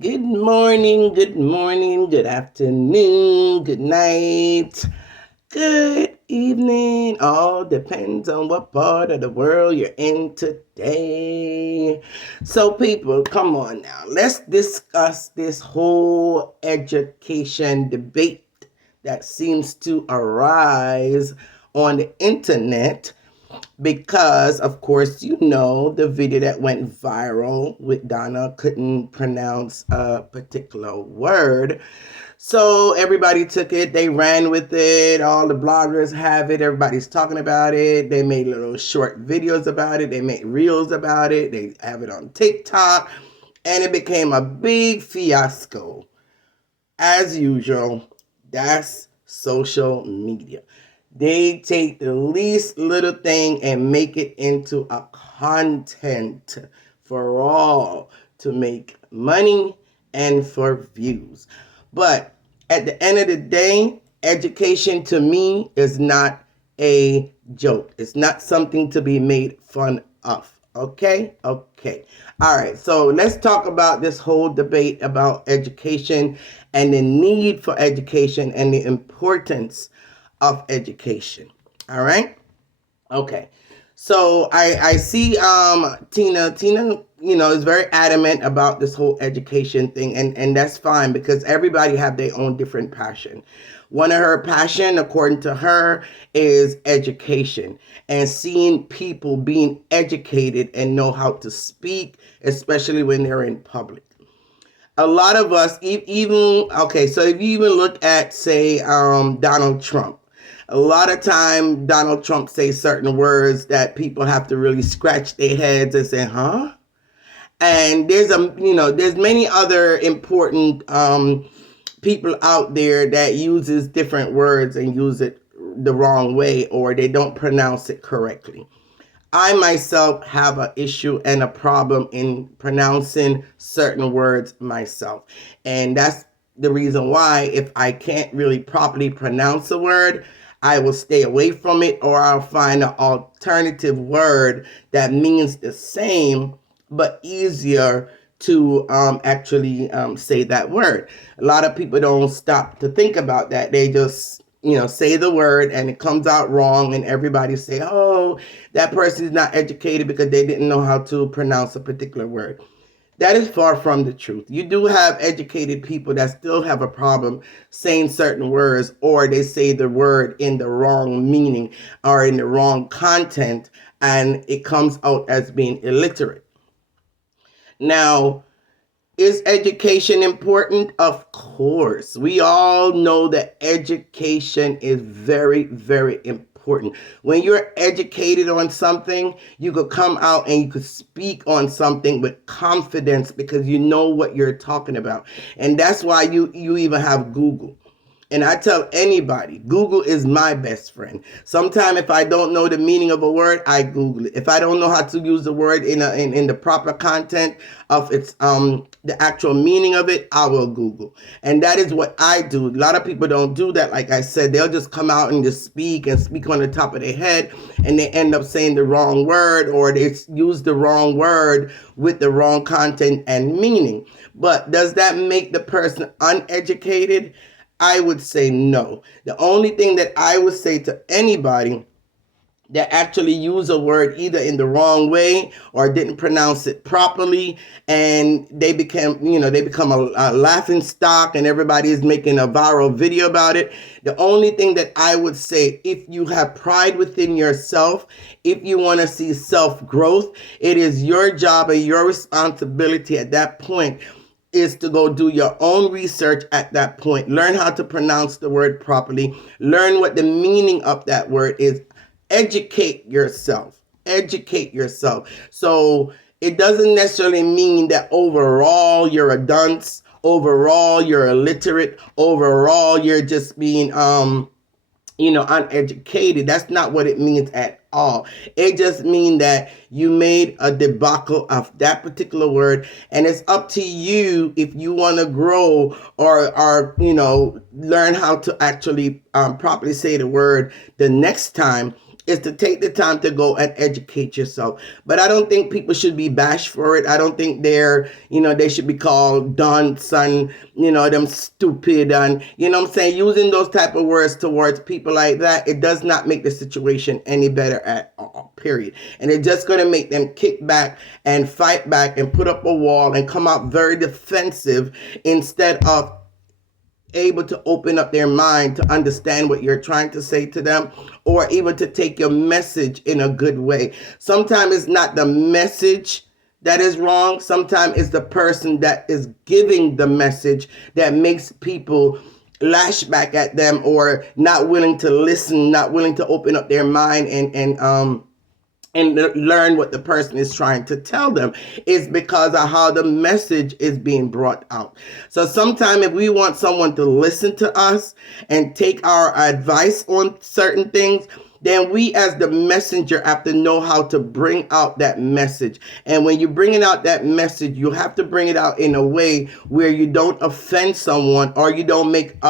Good morning, good afternoon, good night, good evening. All depends on what part of the world you're in today. So, people, come on now. Let's discuss this whole education debate that seems to arise on the internet because, of course, the video that went viral with Donna couldn't pronounce a particular word. So everybody took it, they ran with it, all the bloggers have it, everybody's talking about it. They made little short videos about it, they made reels about it, they have it on TikTok, and it became a big fiasco. As usual, that's social media. They take the least little thing and make it into a content for all to make money and for views. But at the end of the day, education to me is not a joke. It's not something to be made fun of. Okay? Okay. All right. So let's talk about this whole debate about education and the need for education and the importance of education. All right. Okay. So I see Tina is very adamant about this whole education thing, and that's fine because everybody have their own different passion. One of her passion, according to her, is education and seeing people being educated and know how to speak, especially when they're in public. A lot of us, even okay, so if you even look at, say, Donald Trump, a lot of time Donald Trump says certain words that people have to really scratch their heads and say, huh? And there's many other important people out there that uses different words and use it the wrong way, or they don't pronounce it correctly. I myself have an issue and a problem in pronouncing certain words myself. And that's the reason why, if I can't really properly pronounce a word, I will stay away from it, or I'll find an alternative word that means the same but easier to actually say that word. A lot of people don't stop to think about that. They just say the word and it comes out wrong, and everybody say, oh, that person is not educated because they didn't know how to pronounce a particular word. That is far from the truth. You do have educated people that still have a problem saying certain words, or they say the word in the wrong meaning or in the wrong content, and it comes out as being illiterate. Now, is education important? Of course. We all know that education is very, very important. When you're educated on something, you could come out and you could speak on something with confidence because you know what you're talking about. And that's why you even have Google. And I tell anybody, Google is my best friend. Sometimes if I don't know the meaning of a word, I Google it. If I don't know how to use the word in the proper content of its the actual meaning of it, I will Google. And that is what I do. A lot of people don't do that. Like I said, they'll just come out and just speak and speak on the top of their head, and they end up saying the wrong word, or they use the wrong word with the wrong content and meaning. But does that make the person uneducated? I would say no. The only thing that I would say to anybody that actually use a word either in the wrong way or didn't pronounce it properly, and they become a laughing stock, and everybody is making a viral video about it. The only thing that I would say, if you have pride within yourself, if you want to see self growth, it is your job and your responsibility at that point is to go do your own research at that point. Learn how to pronounce the word properly. Learn what the meaning of that word is. Educate yourself. Educate yourself. So it doesn't necessarily mean that overall you're a dunce. Overall you're illiterate. Overall you're just being uneducated. That's not what it means at all. It just means that you made a debacle of that particular word, and it's up to you if you want to grow or learn how to actually properly say the word the next time. is to take the time to go and educate yourself. But I don't think people should be bashed for it. I don't think they should be called dumb, son, them stupid, and what I'm saying, using those type of words towards people like that, it does not make the situation any better at all, period. And it's just going to make them kick back and fight back and put up a wall and come out very defensive instead of able to open up their mind to understand what you're trying to say to them, or even to take your message in a good way. Sometimes it's not the message that is wrong. Sometimes it's the person that is giving the message that makes people lash back at them, or not willing to listen, not willing to open up their mind and learn what the person is trying to tell them. Is because of how the message is being brought out. So sometimes if we want someone to listen to us and take our advice on certain things, then we as the messenger have to know how to bring out that message. And when you're bringing out that message, you have to bring it out in a way where you don't offend someone, or you don't make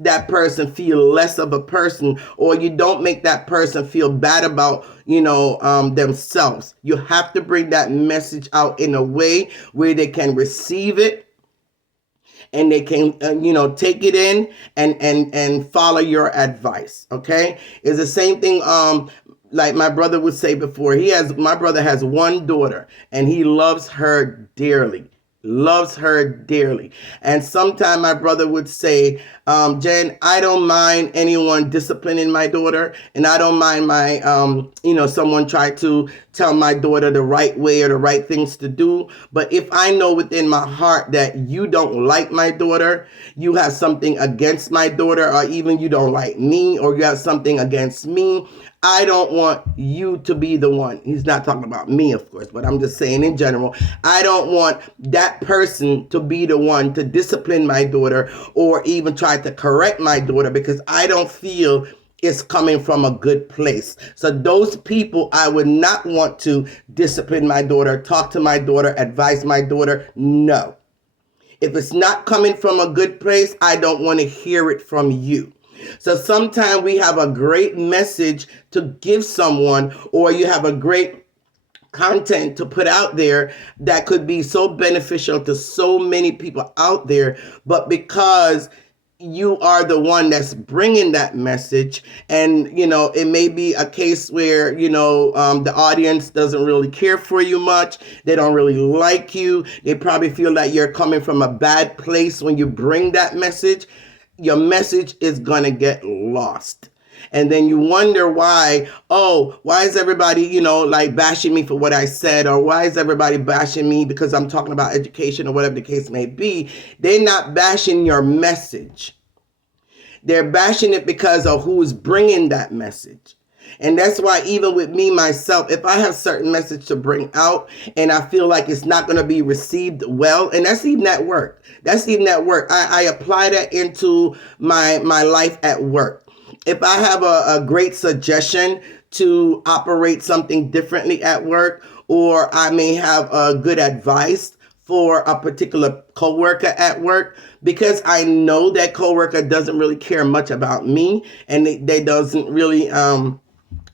that person feel less of a person, or you don't make that person feel bad about themselves. You have to bring that message out in a way where they can receive it, and they can take it in and follow your advice. Okay, it's the same thing like my brother would say before. My brother has one daughter, and he loves her dearly. And sometimes my brother would say, Jen, I don't mind anyone disciplining my daughter, and I don't mind my someone try to tell my daughter the right way or the right things to do. But if I know within my heart that you don't like my daughter, you have something against my daughter, or even you don't like me, or you have something against me, I don't want you to be the one. He's not talking about me, of course, but I'm just saying in general, I don't want that person to be the one to discipline my daughter, or even try to correct my daughter, because I don't feel it's coming from a good place. So those people, I would not want to discipline my daughter, talk to my daughter, advise my daughter. No. If it's not coming from a good place, I don't want to hear it from you. So sometimes we have a great message to give someone, or you have a great content to put out there that could be so beneficial to so many people out there, but because you are the one that's bringing that message, and it may be a case where the audience doesn't really care for you much, they don't really like you, they probably feel that you're coming from a bad place when you bring that message, your message is gonna get lost. And then you wonder why is everybody, bashing me for what I said, or why is everybody bashing me because I'm talking about education, or whatever the case may be. They're not bashing your message. They're bashing it because of who's bringing that message. And that's why even with me, myself, if I have certain message to bring out and I feel like it's not going to be received well, and that's even at work. I apply that into my life at work. If I have a great suggestion to operate something differently at work, or I may have a good advice for a particular coworker at work, because I know that coworker doesn't really care much about me, and they doesn't really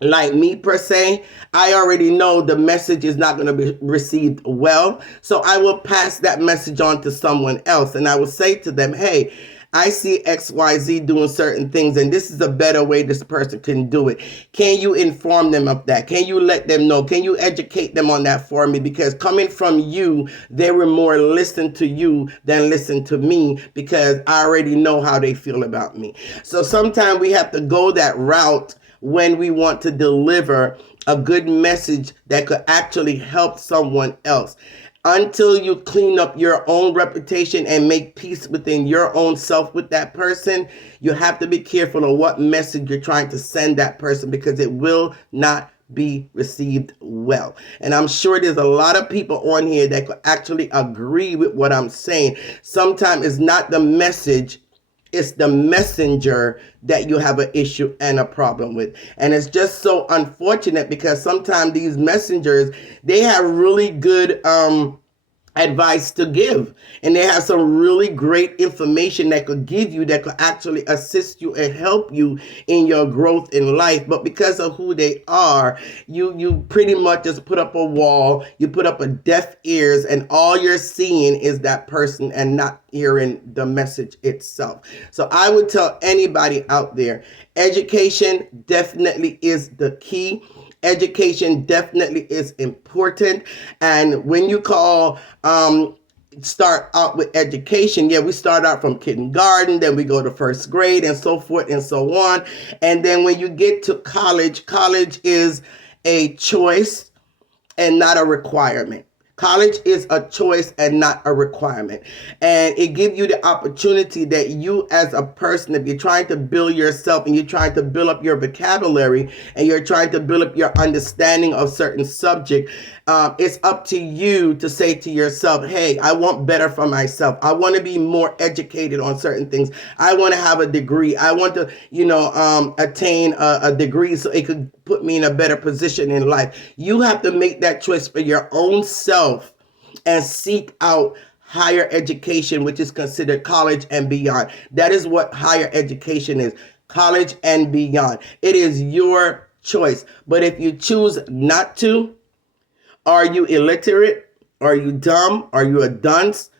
like me per se, I already know the message is not going to be received well. So I will pass that message on to someone else, and I will say to them, hey, I see XYZ doing certain things, and this is a better way this person can do it. Can you inform them of that? Can you let them know? Can you educate them on that for me? Because coming from you, they will more listen to you than listen to me, because I already know how they feel about me. So sometimes we have to go that route when we want to deliver a good message that could actually help someone else. Until you clean up your own reputation and make peace within your own self with that person, you have to be careful of what message you're trying to send that person, because it will not be received well. And I'm sure there's a lot of people on here that could actually agree with what I'm saying. Sometimes it's not the message, it's the messenger that you have an issue and a problem with. And it's just so unfortunate, because sometimes these messengers, they have really good advice to give, and they have some really great information that could give you, that could actually assist you and help you in your growth in life. But because of who they are, you pretty much just put up a wall, you put up a deaf ears, and all you're seeing is that person and not hearing the message itself. So I would tell anybody out there, education definitely is the key. Education definitely is important. And when you call start out with education, yeah, we start out from kindergarten, then we go to first grade, and so forth and so on. And then when you get to college, college is a choice and not a requirement. College is a choice and not a requirement. And it gives you the opportunity that you as a person, if you're trying to build yourself and you're trying to build up your vocabulary and you're trying to build up your understanding of certain subject, it's up to you to say to yourself, hey, I want better for myself. I want to be more educated on certain things. I want to have a degree. I want to, attain a degree so it could put me in a better position in life. You have to make that choice for your own self and seek out higher education, which is considered college and beyond. That is what higher education is, college and beyond. It is your choice. But if you choose not to, are you illiterate? Are you dumb? Are you a dunce?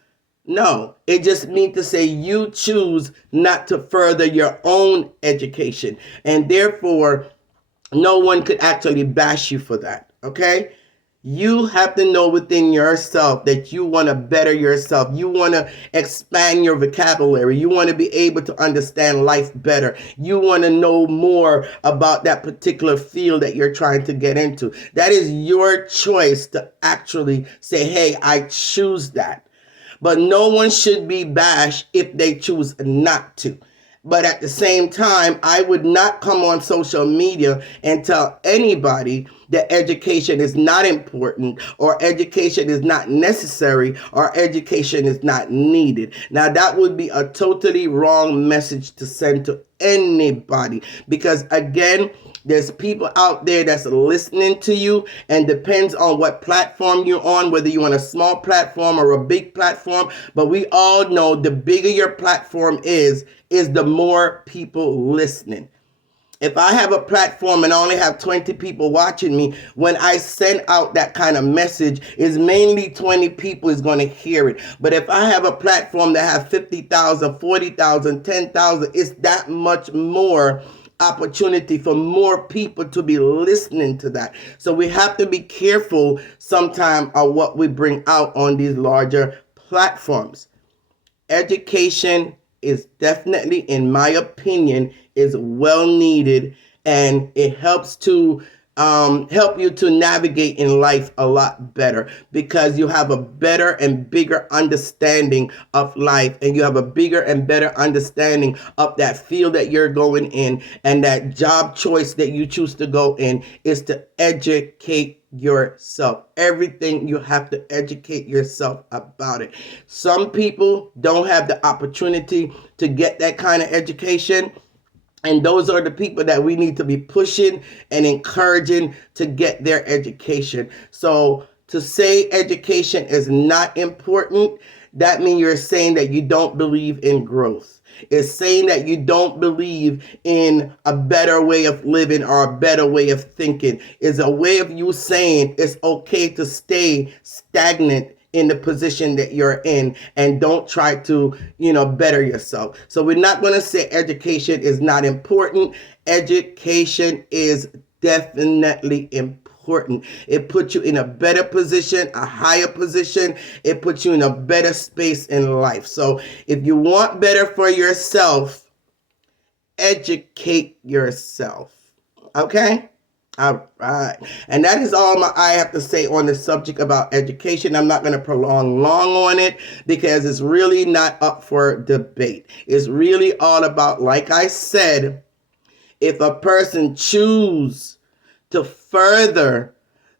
No, it just means to say you choose not to further your own education. And therefore, no one could actually bash you for that. Okay? You have to know within yourself that you want to better yourself. You want to expand your vocabulary. You want to be able to understand life better. You want to know more about that particular field that you're trying to get into. That is your choice to actually say, hey, I choose that. But no one should be bashed if they choose not to. But at the same time, I would not come on social media and tell anybody that education is not important, or education is not necessary, or education is not needed. Now, that would be a totally wrong message to send to anybody, because again, there's people out there that's listening to you, and depends on what platform you're on, whether you're on a small platform or a big platform. But we all know the bigger your platform is the more people listening. If I have a platform and I only have 20 people watching me, when I send out that kind of message, is mainly 20 people is going to hear it. But if I have a platform that has 50,000, 40,000, 10,000, it's that much more opportunity for more people to be listening to that. So we have to be careful sometimes of what we bring out on these larger platforms. Education is definitely, in my opinion, is well needed, and it helps to help you to navigate in life a lot better, because you have a better and bigger understanding of life, and you have a bigger and better understanding of that field that you're going in, and that job choice that you choose to go in is to educate yourself. Everything, you have to educate yourself about it. Some people don't have the opportunity to get that kind of education, and those are the people that we need to be pushing and encouraging to get their education. So to say education is not important, that means you're saying that you don't believe in growth. It's saying that you don't believe in a better way of living or a better way of thinking. It's a way of you saying it's okay to stay stagnant in the position that you're in, and don't try to, better yourself. So we're not going to say education is not important. Education is definitely important. It puts you in a better position, a higher position. It puts you in a better space in life. So if you want better for yourself, educate yourself. Okay? All right. And that is all I have to say on the subject about education. I'm not going to prolong long on it, because it's really not up for debate. It's really all about, like I said, if a person choose to further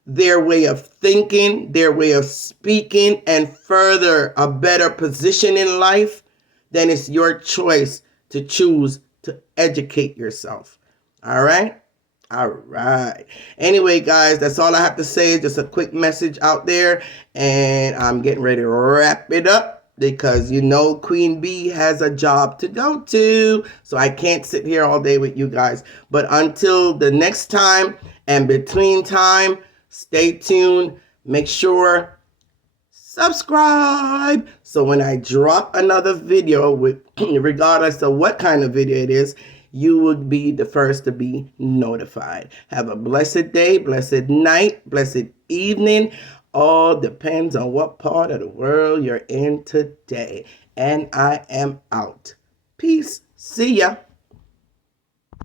their way of thinking, their way of speaking, and further a better position in life, then it's your choice to choose to educate yourself. All right? All right. Anyway, guys, that's all I have to say. Just a quick message out there, and I'm getting ready to wrap it up because you know Queen Bee has a job to go to, so I can't sit here all day with you guys. But until the next time and between time, stay tuned. Make sure subscribe so when I drop another video, with regardless of what kind of video it is, you would be the first to be notified. Have a blessed day, blessed night, blessed evening. All depends on what part of the world you're in today. And I am out. Peace. See ya.